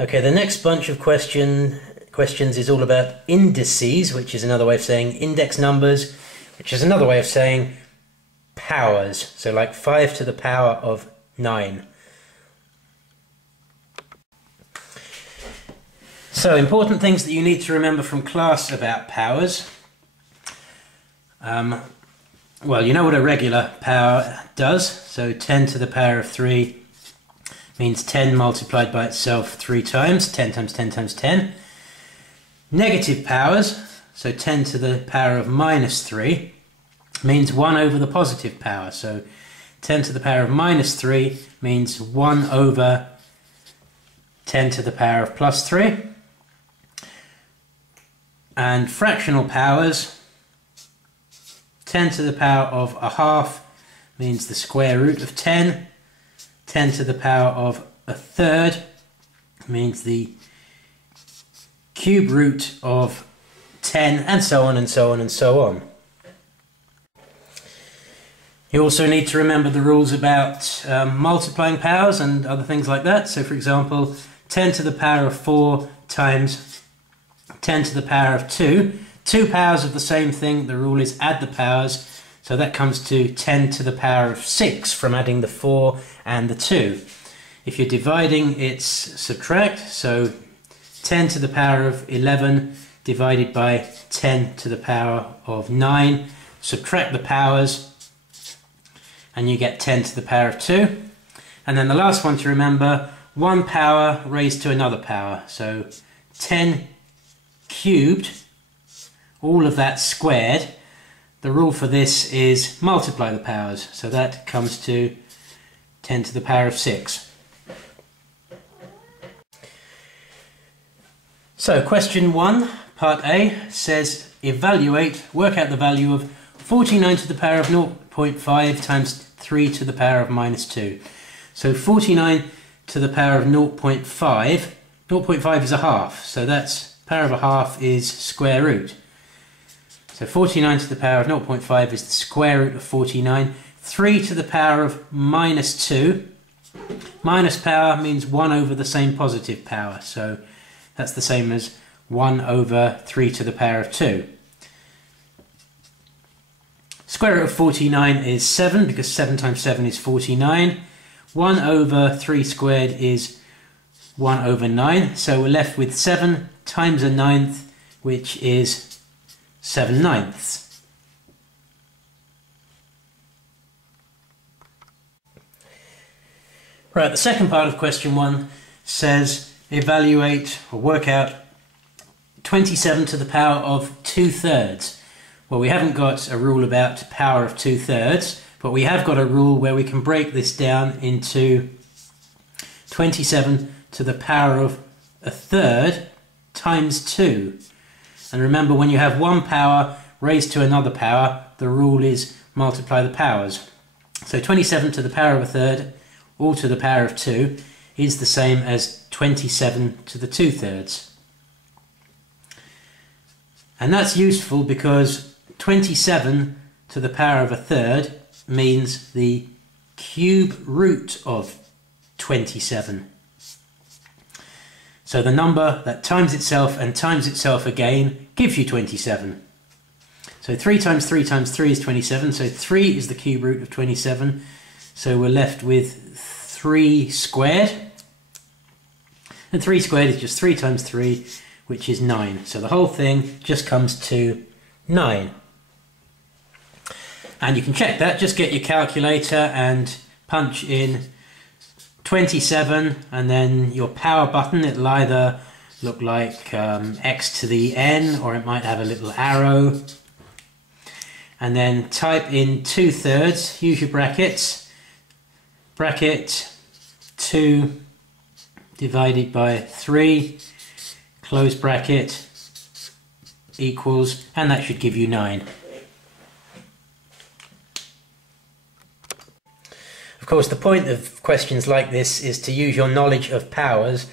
Okay, the next bunch of questions is all about indices, which is another way of saying index numbers, which is another way of saying powers. So like 5 to the power of 9. So important things that you need to remember from class about powers. Well, you know what a regular power does. So 10 to the power of 3 means 10 multiplied by itself 3 times, 10 times 10 times 10. Negative powers, so 10 to the power of minus 3, means 1 over the positive power. So 10 to the power of minus 3 means 1 over 10 to the power of plus 3. And fractional powers, 10 to the power of a half means the square root of 10. 10 to the power of a third means the cube root of 10, and so on and so on and so on. You also need to remember the rules about multiplying powers and other things like that. So for example, 10 to the power of 4 times 10 to the power of 2. Two powers of the same thing, the rule is add the powers. So that comes to 10 to the power of 6 from adding the 4 and the 2. If you're dividing, it's subtract. So 10 to the power of 11 divided by 10 to the power of 9. Subtract the powers and you get 10 to the power of 2. And then the last one to remember, one power raised to another power. So 10 cubed, all of that squared. The rule for this is multiply the powers, so that comes to 10 to the power of 6. So question 1, part A, says work out the value of 49 to the power of 0.5 times 3 to the power of minus 2. So 49 to the power of 0.5, 0.5 is a half, so that's power of a half is square root. So 49 to the power of 0.5 is the square root of 49. 3 to the power of minus 2. Minus power means 1 over the same positive power. So that's the same as 1 over 3 to the power of 2. Square root of 49 is 7, because 7 times 7 is 49. 1 over 3 squared is 1 over 9. So we're left with 7 times a ninth, which is 7/9. Right, the second part of question 1 says evaluate or work out 27 to the power of 2/3. Well, we haven't got a rule about power of 2/3, but we have got a rule where we can break this down into 27 to the power of a third times 2. And remember, when you have one power raised to another power, the rule is multiply the powers. So 27 to the power of a third, all to the power of 2, is the same as 27 to the 2/3. And that's useful because 27 to the power of a third means the cube root of 27. So the number that times itself and times itself again gives you 27. So 3 times 3 times 3 is 27, so 3 is the cube root of 27. So we're left with 3 squared. And 3 squared is just 3 times 3, which is 9. So the whole thing just comes to 9. And you can check that, just get your calculator and punch in 27 and then your power button. It'll either look like x to the n, or it might have a little arrow. And then type in 2/3, use your brackets, bracket 2 divided by 3, close bracket, equals, and that should give you 9. Of course, the point of questions like this is to use your knowledge of powers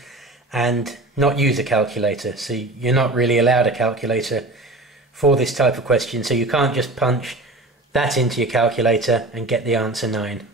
and not use a calculator. So you're not really allowed a calculator for this type of question, so you can't just punch that into your calculator and get the answer 9.